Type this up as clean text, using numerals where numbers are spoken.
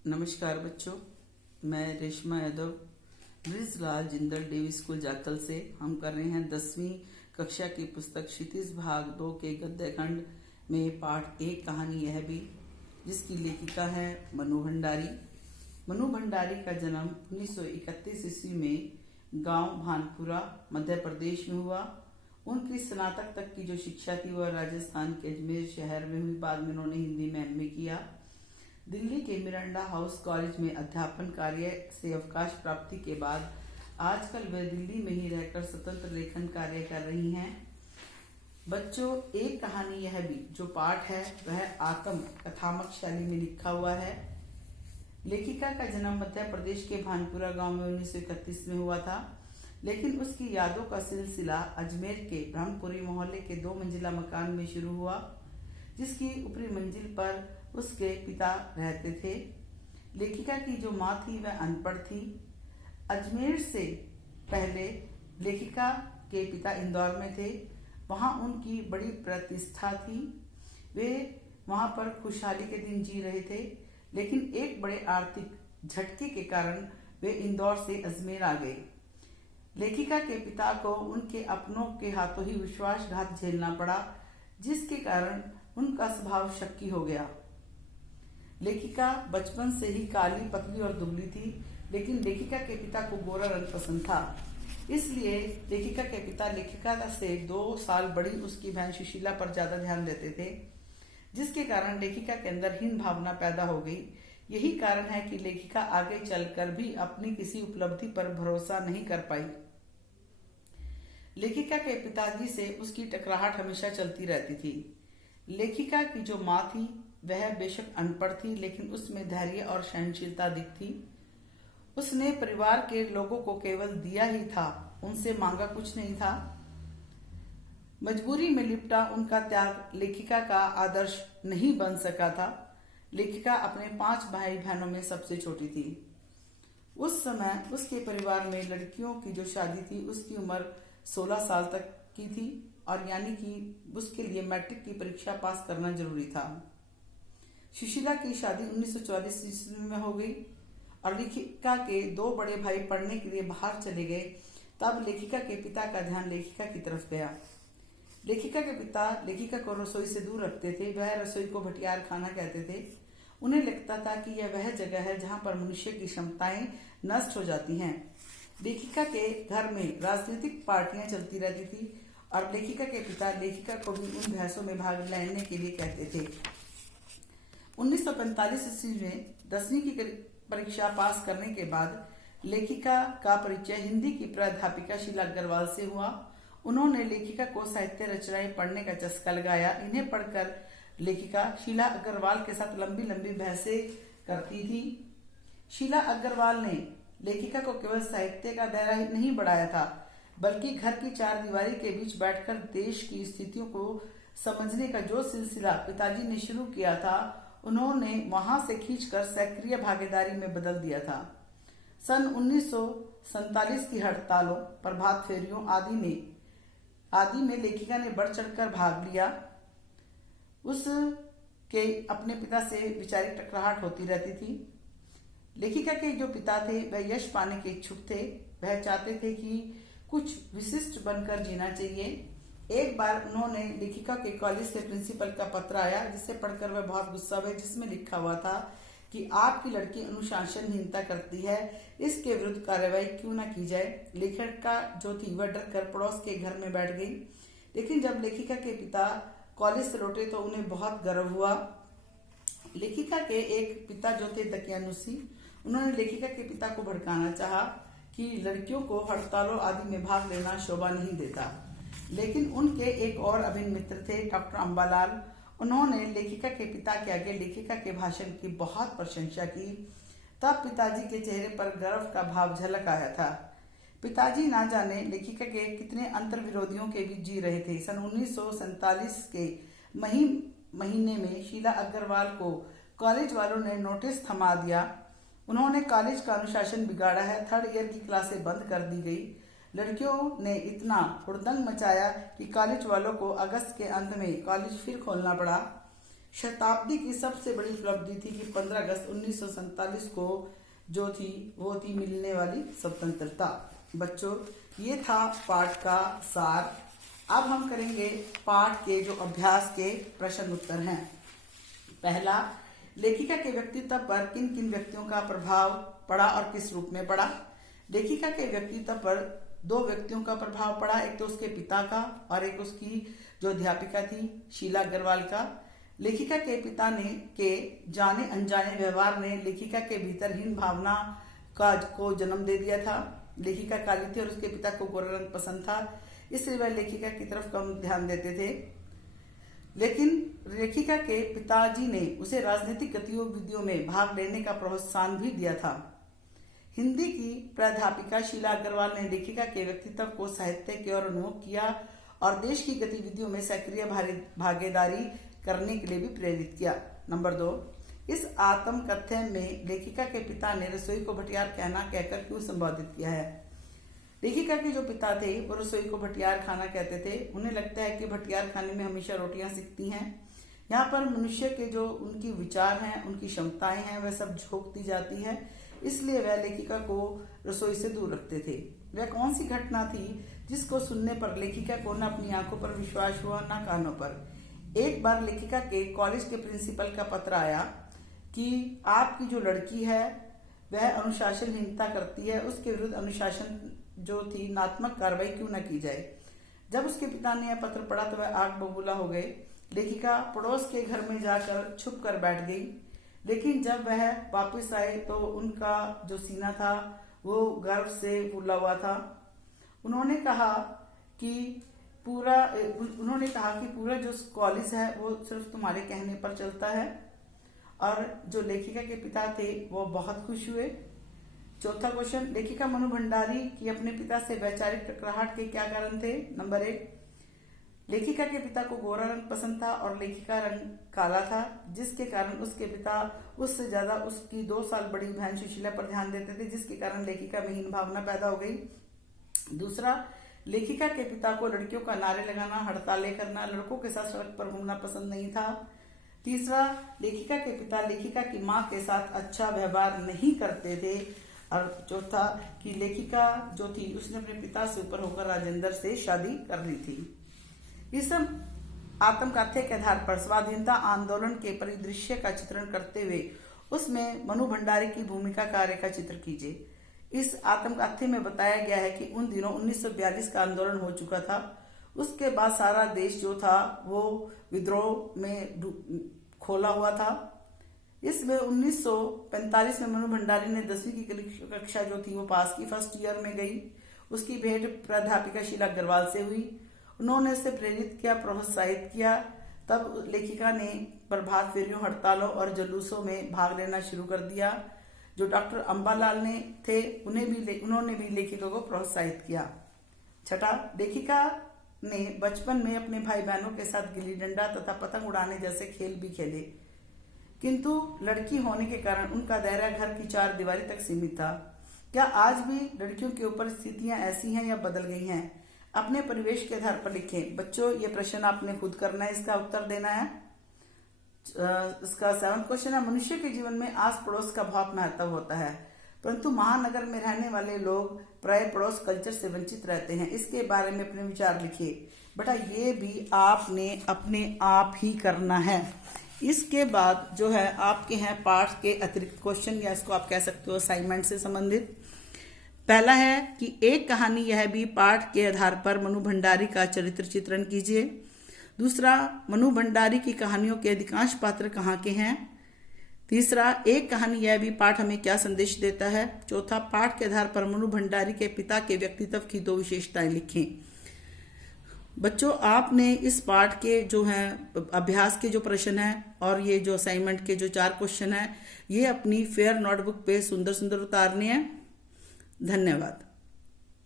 नमस्कार बच्चों, मैं रेशमा यादव ब्रिजलाल जिंदल डीवी स्कूल जाखल से। हम कर रहे हैं 10वीं कक्षा की पुस्तक क्षितिज भाग 2 के गद्य खंड में पाठ 1 कहानी यह भी, जिसकी लेखिका है मनु भंडारी। मनु भंडारी का जन्म 1931 ईस्वी में गांव भानपुरा मध्य प्रदेश में हुआ। उनकी स्नातक तक की जो शिक्षा थी वह राजस्थान के अजमेर शहर में हुई। बाद में उन्होंने हिंदी में एमए किया। दिल्ली के मिरांडा हाउस कॉलेज में अध्यापन कार्य से अवकाश प्राप्ति के बाद आजकल वे दिल्ली में ही रहकर स्वतंत्र लेखन कार्य कर रही हैं। बच्चों, एक कहानी यह भी जो पाठ है वह आत्म कथात्मक शैली में लिखा हुआ है। लेखिका का जन्म मध्य प्रदेश के भानपुरा गांव में 1931 में हुआ था, लेकिन उसकी यादों का सिलसिला अजमेर के ब्रह्मपुरी मोहल्ले के 2 मंजिला मकान में शुरू हुआ, जिसकी ऊपरी मंजिल पर उसके पिता रहते थे। लेखिका की जो माँ थी वह अनपढ़ थी। अजमेर से पहले लेखिका के पिता इंदौर में थे। वहाँ उनकी बड़ी प्रतिष्ठा थी। वे वहाँ पर खुशहाली के दिन जी रहे थे, लेकिन एक बड़े आर्थिक झटके के कारण वे इंदौर से अजमेर आ गए। लेखिका के पिता को उनके अपनों के हाथों ही विश्वासघात झेलना पड़ा, जिसके कारण उनका स्वभाव शक्की हो गया। लेखिका बचपन से ही काली, पतली और दुबली थी, लेकिन लेखिका के पिता को गोरा रंग पसंद था। इसलिए लेखिका के पिता लेखिका से 2 साल बड़ी उसकी बहन सुशीला पर ज्यादा ध्यान देते थे, जिसके कारण लेखिका के अंदर हीन भावना पैदा हो गई। यही कारण है कि लेखिका आगे चलकर भी अपनी किसी उपलब्धि पर भरोसा नहीं कर पाई। लेखिका के पिताजी से उसकी टकराहट हमेशा चलती रहती थी। लेखिका की जो माँ थी वह बेशक अनपढ़ थी, लेकिन उसमें धैर्य और सहनशीलता दिखती। उसने परिवार के लोगों को केवल दिया ही था, उनसे मांगा कुछ नहीं था। मजबूरी में लिपटा उनका त्याग लेखिका का आदर्श नहीं बन सका था। लेखिका अपने 5 भाई बहनों में सबसे छोटी थी। उस समय उसके परिवार में लड़कियों की जो शादी थी उसकी उम्र 16 साल तक की थी, और यानी कि उसके लिए मैट्रिक की परीक्षा पास करना जरूरी था। सुशीला की शादी 1944 ईस्वी में हो गई और लेखिका के 2 बड़े भाई पढ़ने के लिए बाहर चले गए। तब लेखिका के पिता का ध्यान लेखिका की तरफ गया। लेखिका के पिता लेखिका को रसोई से दूर रखते थे। वह रसोई को भटियार खाना कहते थे। उन्हें लगता था कि यह वह जगह है जहां पर मनुष्य की क्षमताएं नष्ट हो जाती हैं। लेखिका के घर में राजनीतिक पार्टियां चलती रहती थी और लेखिका के पिता लेखिका को भी उन बहसों में भाग लेने के लिए कहते थे। 1945 ईस्वी में 10वीं की परीक्षा पास करने के बाद लेखिका का परिचय हिंदी की प्राध्यापिका शीला अग्रवाल से हुआ। उन्होंने लेखिका को साहित्य रचनाएं पढ़ने का चस्का लगाया। इन्हें पढ़कर लेखिका शीला अग्रवाल के साथ लंबी लंबी बहसें करती थी। शीला अग्रवाल ने लेखिका को केवल साहित्य का दायरा ही नहीं बढ़ाया था, बल्कि घर की 4 दीवारी के बीच बैठकर देश की स्थितियों को समझने का जो सिलसिला पिताजी ने शुरू किया था, उन्होंने वहां से खींचकर सक्रिय भागीदारी में बदल दिया था। सन 1947 की हड़तालों, प्रभात फेरियों आदि में लेखिका ने बढ़ चढ़कर भाग लिया। उसके अपने पिता से बेचारी टकराहट होती रहती थी। लेखिका के जो पिता थे वह यश पाने के इच्छुक थे। वह चाहते थे कि कुछ विशिष्ट बनकर जीना चाहिए। एक बार उन्होंने लेखिका के कॉलेज से प्रिंसिपल का पत्र आया, जिसे पढ़कर वह बहुत गुस्सा हुए, जिसमें लिखा हुआ था कि आपकी लड़की अनुशासनहीनता करती है, इसके विरुद्ध कार्रवाई क्यों न की जाए। लेखिका जो थी वह डर कर पड़ोस के घर में बैठ गई। लेकिन जब लेखिका के पिता कॉलेज से लौटे तो उन्हें बहुत गर्व हुआ। लेखिका के एक पिता जो थे दकियानुसी, उन्होंने लेखिका के पिता को भड़काना चाहा कि लड़कियों को हड़तालों आदि में भाग लेना शोभा नहीं देता। लेकिन उनके एक और अभिन्न मित्र थे डॉक्टर अंबालाल। उन्होंने लेखिका के पिता के आगे लेखिका के भाषण की बहुत प्रशंसा की। तब पिताजी के चेहरे पर गर्व का भाव झलक आया था। पिताजी ना जाने लेखिका के कितने अंतर विरोधियों के बीच जी रहे थे। सन 1947 के महीने में शीला अग्रवाल को कॉलेज वालों ने नोटिस थमा दिया। उन्होंने कॉलेज का अनुशासन बिगाड़ा है। 3rd ईयर की क्लासें बंद कर दी गई। लड़कियों ने इतना हुड़दंग मचाया कि कॉलेज वालों को अगस्त के अंत में कॉलेज फिर खोलना पड़ा। शताब्दी की सबसे बड़ी उपलब्धि थी कि 15 अगस्त 1947 को जो थी वो थी मिलने वाली स्वतंत्रता। बच्चों, ये था पाठ का सार। अब हम करेंगे पाठ के जो अभ्यास के प्रश्न उत्तर हैं। पहला, लेखिका के व्यक्तित्व पर किन किन व्यक्तियों का प्रभाव पड़ा और किस रूप में पड़ा। लेखिका के व्यक्तित्व पर दो व्यक्तियों का प्रभाव पड़ा, एक तो उसके पिता का और एक उसकी जो अध्यापिका थी शीला अग्रवाल का। लेखिका के पिता ने के जाने अनजाने व्यवहार ने लेखिका के भीतर हीन भावना को जन्म दे दिया था। लेखिका काली थी और उसके पिता को गोरा रंग पसंद था, इसलिए वह लेखिका की तरफ कम ध्यान देते थे। लेकिन लेखिका के पिताजी ने उसे राजनीतिक गतिविधियों में भाग लेने का प्रोत्साहन भी दिया था। हिंदी की प्राध्यापिका शीला अग्रवाल ने लेखिका के व्यक्तित्व को साहित्य की ओर उन्मुख किया और देश की गतिविधियों में सक्रिय भागीदारी करने के लिए भी प्रेरित किया। नंबर 2, इस आत्मकथ्य में लेखिका के पिता ने रसोई को भटियार कहकर क्यों संबोधित किया है। लेखिका के जो पिता थे वो रसोई को भटियार खाना कहते थे। उन्हें लगता है कि भटियार खाने में हमेशा रोटियां सिकती हैं। यहाँ पर मनुष्य के जो उनकी विचार हैं, उनकी क्षमताएं हैं, वह सब झोंक दी जाती है, इसलिए वह लेखिका को रसोई से दूर रखते थे। वह कौन सी घटना थी जिसको सुनने पर लेखिका को न अपनी आंखों पर विश्वास हुआ न कानों पर। एक बार लेखिका के कॉलेज के प्रिंसिपल का पत्र आया कि आपकी जो लड़की है वह अनुशासनहीनता करती है, उसके विरुद्ध अनुशासन जो थी नात्मक कार्रवाई क्यों न की जाए। जब उसके पिता ने यह पत्र पढ़ा तो वह आग बबूला हो गए। लेखिका पड़ोस के घर में जाकर छुप कर बैठ गई, लेकिन जब वह वापस आए तो उनका जो सीना था वो गर्व से फूला हुआ था। उन्होंने कहा कि पूरा जो कॉलेज है वो सिर्फ तुम्हारे कहने पर चलता है। और जो लेखिका के पिता थे वो बहुत खुश हुए। चौथा क्वेश्चन, लेखिका मनु भंडारी की अपने पिता से वैचारिक टकराहट के क्या कारण थे। नंबर 1, लेखिका के पिता को गोरा रंग पसंद था और लेखिका रंग काला था, जिसके कारण उसके पिता उससे ज्यादा उसकी 2 साल बड़ी बहन सुशीला पर ध्यान देते थे, जिसके कारण लेखिका में हीन भावना पैदा हो गई। दूसरा, लेखिका के पिता को लड़कियों का नारे लगाना, हड़तालें करना, लड़कों के साथ सड़क पर घूमना पसंद नहीं था। तीसरा, लेखिका के पिता लेखिका की माँ के साथ अच्छा व्यवहार नहीं करते थे। और चौथा कि लेखिका जो थी उसने अपने पिता से ऊपर होकर राजेंद्र से शादी कर ली थी। इस आत्मकथ्य के आधार पर स्वाधीनता आंदोलन के परिदृश्य का चित्रण करते हुए उसमें मनु भंडारी की भूमिका का रेखा चित्र कीजिए। इस आत्मकथ्य में बताया गया है कि उन दिनों 1942 का आंदोलन हो चुका था। उसके बाद सारा देश जो था वो विद्रोह में खोला हुआ था। इसमें 1945 में मनु भंडारी ने 10वीं की कक्षा जो थी वो पास की, फर्स्ट ईयर में गई। उसकी भेंट प्राध्यापिका शीला अग्रवाल से हुई। उन्होंने उसे प्रेरित किया, प्रोत्साहित किया। तब लेखिका ने प्रभात फेरियों, हड़तालों और जुलूसों में भाग लेना शुरू कर दिया। जो डॉक्टर अंबालाल ने थे उन्होंने भी लेखिका को प्रोत्साहित किया। छठा, लेखिका ने बचपन में अपने भाई बहनों के साथ गिल्ली डंडा तथा पतंग उड़ाने जैसे खेल भी खेले, किंतु लड़की होने के कारण उनका दायरा घर की 4 दीवारी तक सीमित था। क्या आज भी लड़कियों के ऊपर स्थितियां ऐसी हैं या बदल गई हैं? अपने परिवेश के आधार पर लिखें। बच्चों, ये प्रश्न आपने खुद करना है, इसका उत्तर देना है। इसका 7वां क्वेश्चन है, मनुष्य के जीवन में आस पड़ोस का बहुत महत्व होता है, परंतु महानगर में रहने वाले लोग प्राय पड़ोस कल्चर से वंचित रहते हैं। इसके बारे में अपने विचार लिखिए। बेटा, ये भी आपने अपने आप ही करना है। इसके बाद जो है आपके हैं पाठ के अतिरिक्त क्वेश्चन, या इसको आप कह सकते हो असाइनमेंट से संबंधित। पहला है कि एक कहानी यह भी पाठ के आधार पर मनु भंडारी का चरित्र चित्रण कीजिए। दूसरा, मनु भंडारी की कहानियों के अधिकांश पात्र कहाँ के हैं। तीसरा, एक कहानी यह भी पाठ हमें क्या संदेश देता है। चौथा, पाठ के आधार पर मनु भंडारी के पिता के व्यक्तित्व की 2 विशेषताएं लिखें। बच्चों, आपने इस पाठ के जो हैं अभ्यास के जो प्रश्न हैं और ये जो असाइनमेंट के जो 4 क्वेश्चन हैं, ये अपनी फेयर नोटबुक पे सुंदर सुंदर उतारने हैं। धन्यवाद।